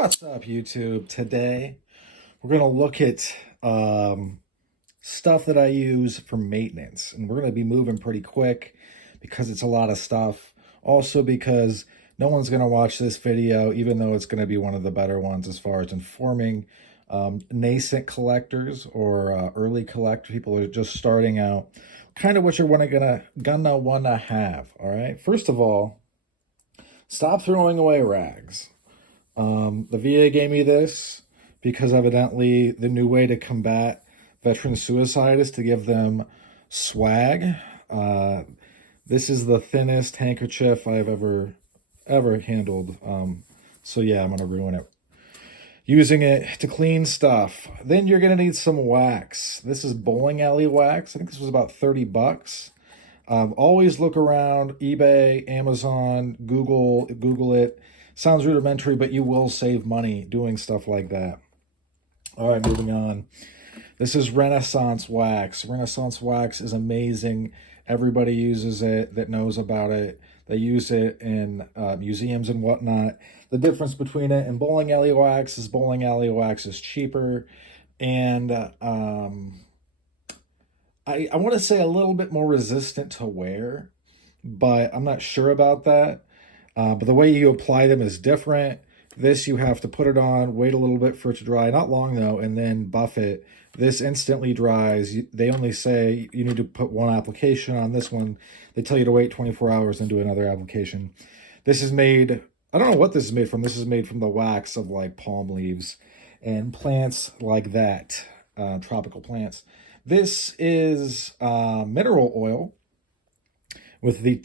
What's up, YouTube? Today, we're going to look at stuff that I use for maintenance. And we're going to be moving pretty quick because it's a lot of stuff. Also because no one's going to watch this video, even though it's going to be one of the better ones as far as informing nascent collectors or early collectors, people who are just starting out, kind of what you're gonna want to have, all right? First of all, stop throwing away rags. The VA gave me this because evidently the new way to combat veteran suicide is to give them swag. This is the thinnest handkerchief I've ever handled. So yeah, I'm going to ruin it. Using it to clean stuff. Then you're going to need some wax. This is bowling alley wax. I think this was about 30 bucks. Always look around eBay, Amazon, Google it. Sounds rudimentary, but you will save money doing stuff like that. All right, moving on. This is Renaissance wax. Renaissance wax is amazing. Everybody uses it that knows about it. They use it in museums and whatnot. The difference between it and bowling alley wax is cheaper. And I want to say a little bit more resistant to wear, but I'm not sure about that. But the way you apply them is different. This, you have to put it on, wait a little bit for it to dry, not long though, and then buff it. This instantly dries. They only say you need to put one application on. This one, they tell you to wait 24 hours and do another application. This is made, I don't know what this is made from. This is made from the wax of like palm leaves and plants like that, tropical plants. This is mineral oil with the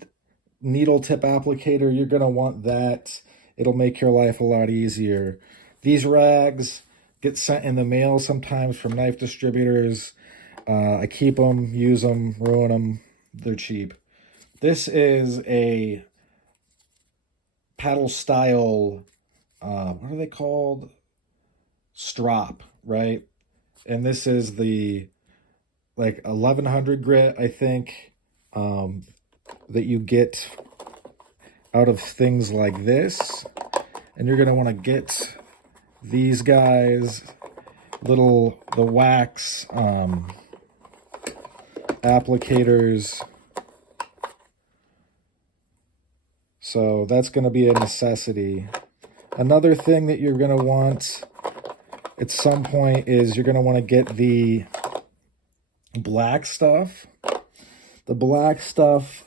needle tip applicator. You're going to want that. It'll make your life a lot easier. These rags get sent in the mail sometimes from knife distributors. I keep them, use them, ruin them. They're cheap. This is a paddle style, what are they called? Strop, right? And this is the like 1100 grit, I think, that you get out of things like this. And you're going to want to get these guys, the wax applicators. So that's going to be a necessity. Another thing that you're going to want at some point is you're going to want to get the black stuff. The black stuff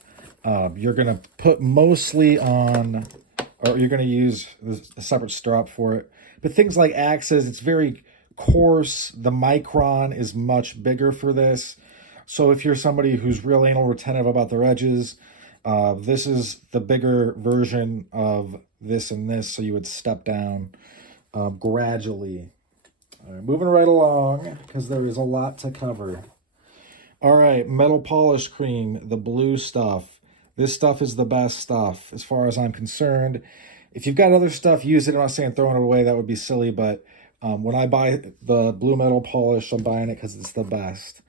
you're going to put mostly on, or you're going to use a separate strap for it. But things like axes, it's very coarse. The micron is much bigger for this. So if you're somebody who's real anal retentive about their edges, this is the bigger version of this and this, so you would step down gradually. All right, moving right along, because there is a lot to cover. All right, metal polish cream, the blue stuff. This stuff is the best stuff as far as I'm concerned. If you've got other stuff, use it. I'm not saying throwing it away. That would be silly. But when I buy the blue metal polish, I'm buying it because it's the best.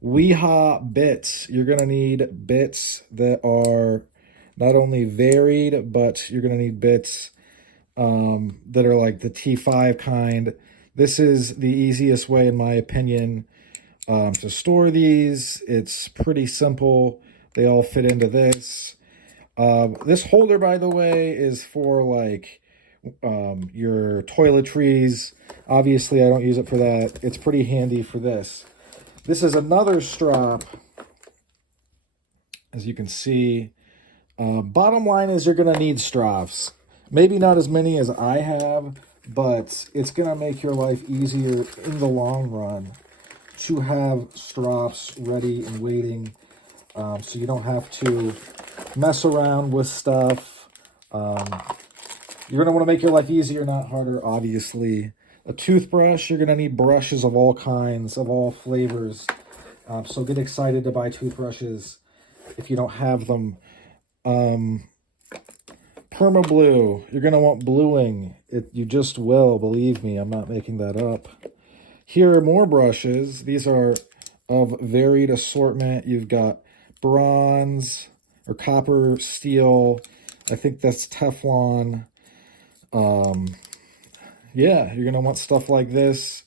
Weehaw bits. You're going to need bits that are not only varied, but you're going to need bits that are like the T5 kind. This is the easiest way, in my opinion, to store these. It's pretty simple. They all fit into this. This holder, by the way, is for like your toiletries. Obviously, I don't use it for that. It's pretty handy for this. This is another strap, as you can see. Bottom line is you're going to need straps. Maybe not as many as I have, but it's going to make your life easier in the long run to have straps ready and waiting. So you don't have to mess around with stuff. You're going to want to make your life easier, not harder, obviously. A toothbrush, you're going to need brushes of all kinds, of all flavors. So get excited to buy toothbrushes if you don't have them. Perma-blue, you're going to want bluing. You just will, believe me, I'm not making that up. Here are more brushes. These are of varied assortment. You've got bronze or copper, steel. I think that's Teflon. yeah, you're going to want stuff like this.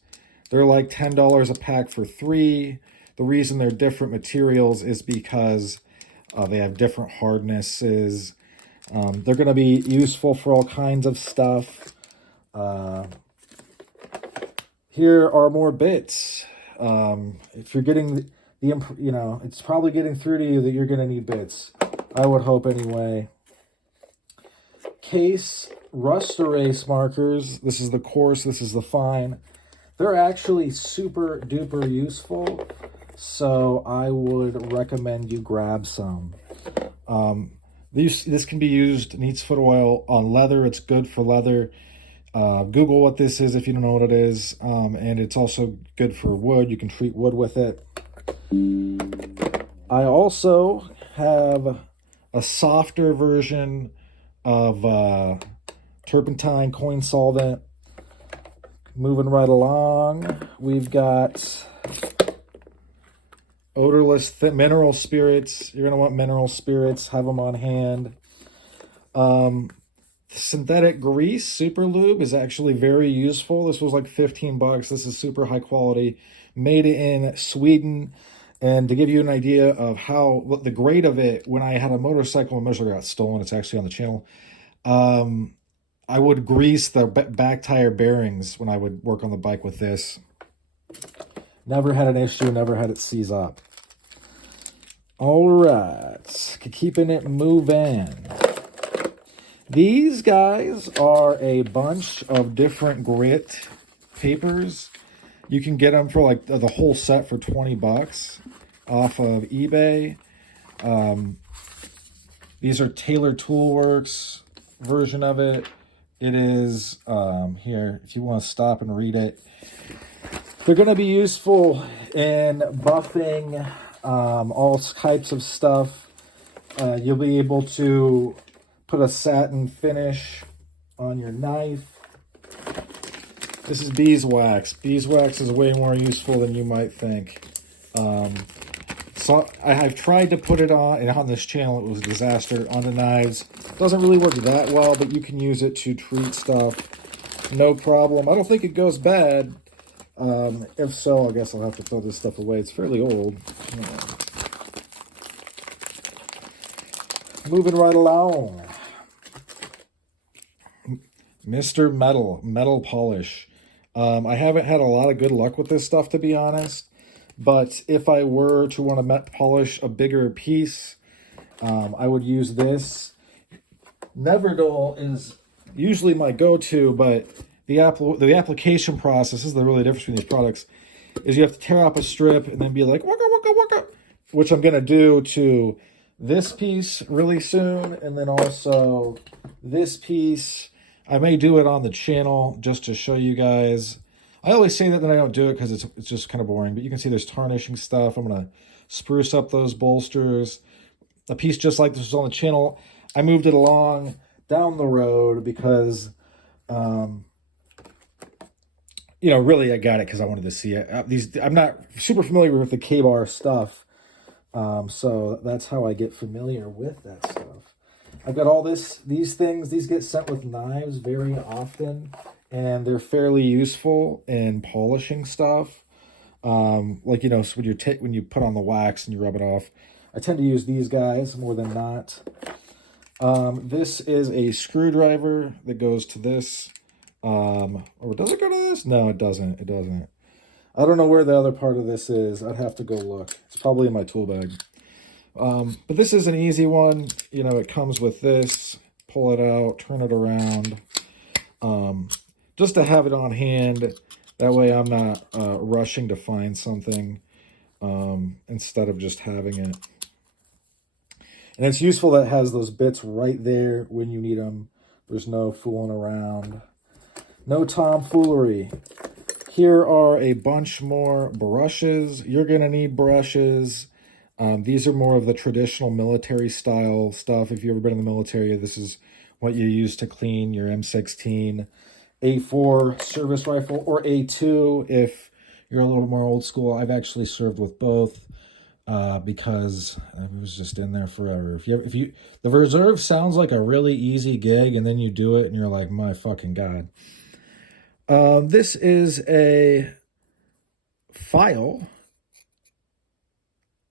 They're like $10 a pack for 3. The reason they're different materials is because they have different hardnesses. They're going to be useful for all kinds of stuff. Here are more bits. If you're getting it's probably getting through to you that you're going to need bits. I would hope anyway. Case rust erase markers. This is the coarse, this is the fine. They're actually super duper useful, so I would recommend you grab some. This can be used, neats foot oil on leather. It's good for leather. Google what this is if you don't know what it is. And it's also good for wood. You can treat wood with it. I also have a softer version of turpentine coin solvent. Moving right along, we've got odorless mineral spirits. You're going to want mineral spirits. Have them on hand. Synthetic grease super lube is actually very useful. This was like 15 bucks. This is super high quality, made in Sweden. And to give you an idea of what the grade of it, when I had a motorcycle got stolen, it's actually on the channel. I would grease the back tire bearings when I would work on the bike with this. Never had an issue, never had it seize up. All right, keeping it moving. These guys are a bunch of different grit papers. You can get them for like the whole set for 20 bucks off of eBay. These are Taylor Toolworks version of it. It is, here, if you want to stop and read it. They're going to be useful in buffing, all types of stuff. You'll be able to put a satin finish on your knife. This is beeswax. Beeswax is way more useful than you might think. So I've tried to put it on, and on this channel it was a disaster, on the knives. Doesn't really work that well, but you can use it to treat stuff. No problem. I don't think it goes bad. If so, I guess I'll have to throw this stuff away. It's fairly old. Moving right along. Mr. Metal Polish. I haven't had a lot of good luck with this stuff, to be honest. But if I were to want to polish a bigger piece, I would use this. Neverdull is usually my go-to, but the application process, this is the really difference between these products, is you have to tear up a strip and then be like, waka, waka, waka, which I'm going to do to this piece really soon, and then also this piece. I may do it on the channel just to show you guys. I always say that, then I don't do it because it's just kind of boring. But you can see there's tarnishing stuff. I'm going to spruce up those bolsters. A piece just like this was on the channel. I moved it along down the road because, really I got it because I wanted to see it. I'm not super familiar with the K-Bar stuff. So that's how I get familiar with that stuff. I've got all these things. These get sent with knives very often, and they're fairly useful in polishing stuff. Like, so when you put on the wax and you rub it off, I tend to use these guys more than not. This is a screwdriver that goes to this. Or does it go to this? No, it doesn't. It doesn't. I don't know where the other part of this is. I'd have to go look. It's probably in my tool bag. But this is an easy one. It comes with this. Pull it out, turn it around. Just to have it on hand. That way I'm not rushing to find something instead of just having it. And it's useful that it has those bits right there when you need them. There's no fooling around. No tomfoolery. Here are a bunch more brushes. You're going to need brushes. These are more of the traditional military style stuff. If you've ever been in the military, this is what you use to clean your M16, A4 service rifle, or A2 if you're a little more old school. I've actually served with both because I was just in there forever. The reserve sounds like a really easy gig, and then you do it and you're like, my fucking God. This is a file.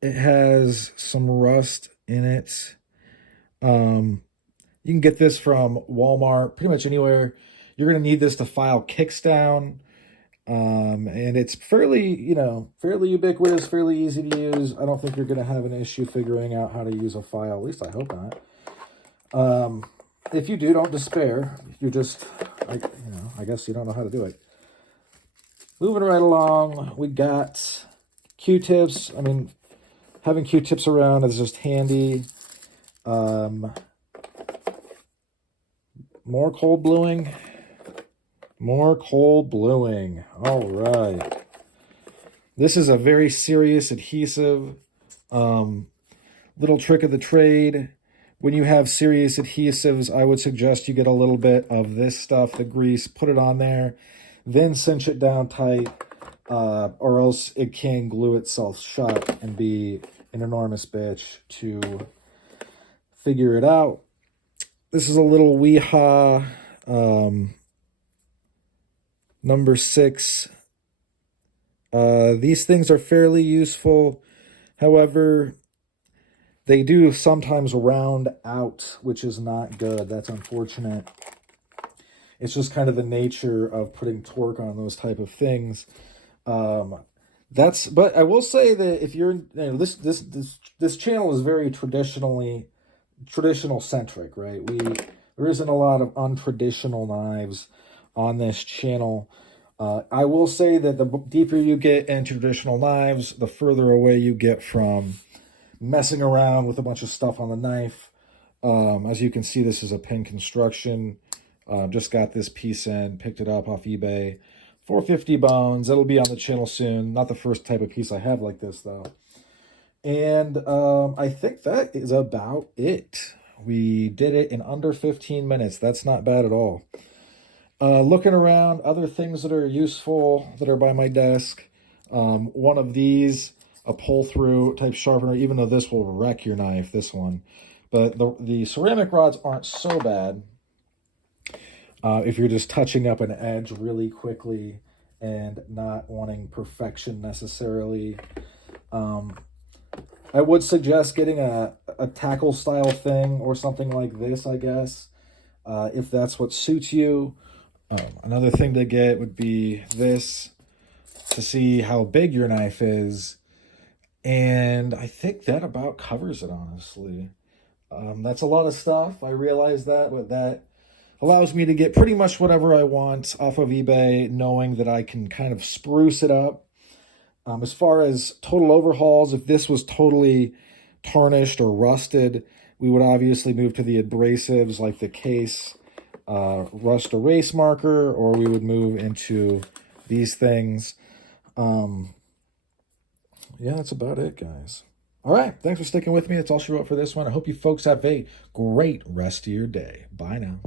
It has some rust in it. You can get this from Walmart, pretty much anywhere. You're going to need this to file kicks down. And it's fairly, fairly ubiquitous, fairly easy to use. I don't think you're going to have an issue figuring out how to use a file. At least I hope not. If you do, don't despair. You're just, I guess you don't know how to do it. Moving right along, we got Q-tips. I mean, having Q-tips around is just handy. More cold bluing. More cold bluing. All right. This is a very serious adhesive. Little trick of the trade. When you have serious adhesives, I would suggest you get a little bit of this stuff, the grease, put it on there, then cinch it down tight, or else it can glue itself shut and be an enormous bitch to figure it out. This is a little Weeha number 6. These things are fairly useful. However, they do sometimes round out, which is not good. That's unfortunate. It's just kind of the nature of putting torque on those type of things. But I will say that if you're, this channel is very traditional centric, right? There isn't a lot of untraditional knives on this channel. I will say that the deeper you get into traditional knives, the further away you get from messing around with a bunch of stuff on the knife. As you can see, this is a pin construction. Just got this piece in, picked it up off eBay. 450 bones. It'll be on the channel soon. Not the first type of piece I have like this, though. And I think that is about it. We did it in under 15 minutes. That's not bad at all. Looking around, other things that are useful that are by my desk. One of these, a pull-through type sharpener, even though this will wreck your knife, this one. But the ceramic rods aren't so bad if you're just touching up an edge really quickly and not wanting perfection necessarily. I would suggest getting a tackle style thing or something like this, I guess, if that's what suits you. Another thing to get would be this to see how big your knife is. And I think that about covers it, honestly. That's a lot of stuff. I realize that, but that allows me to get pretty much whatever I want off of eBay, knowing that I can kind of spruce it up. As far as total overhauls, if this was totally tarnished or rusted, we would obviously move to the abrasives like the Case Rust Erase Marker, or we would move into these things. Yeah, that's about it, guys. All right, thanks for sticking with me. That's all she wrote for this one. I hope you folks have a great rest of your day. Bye now.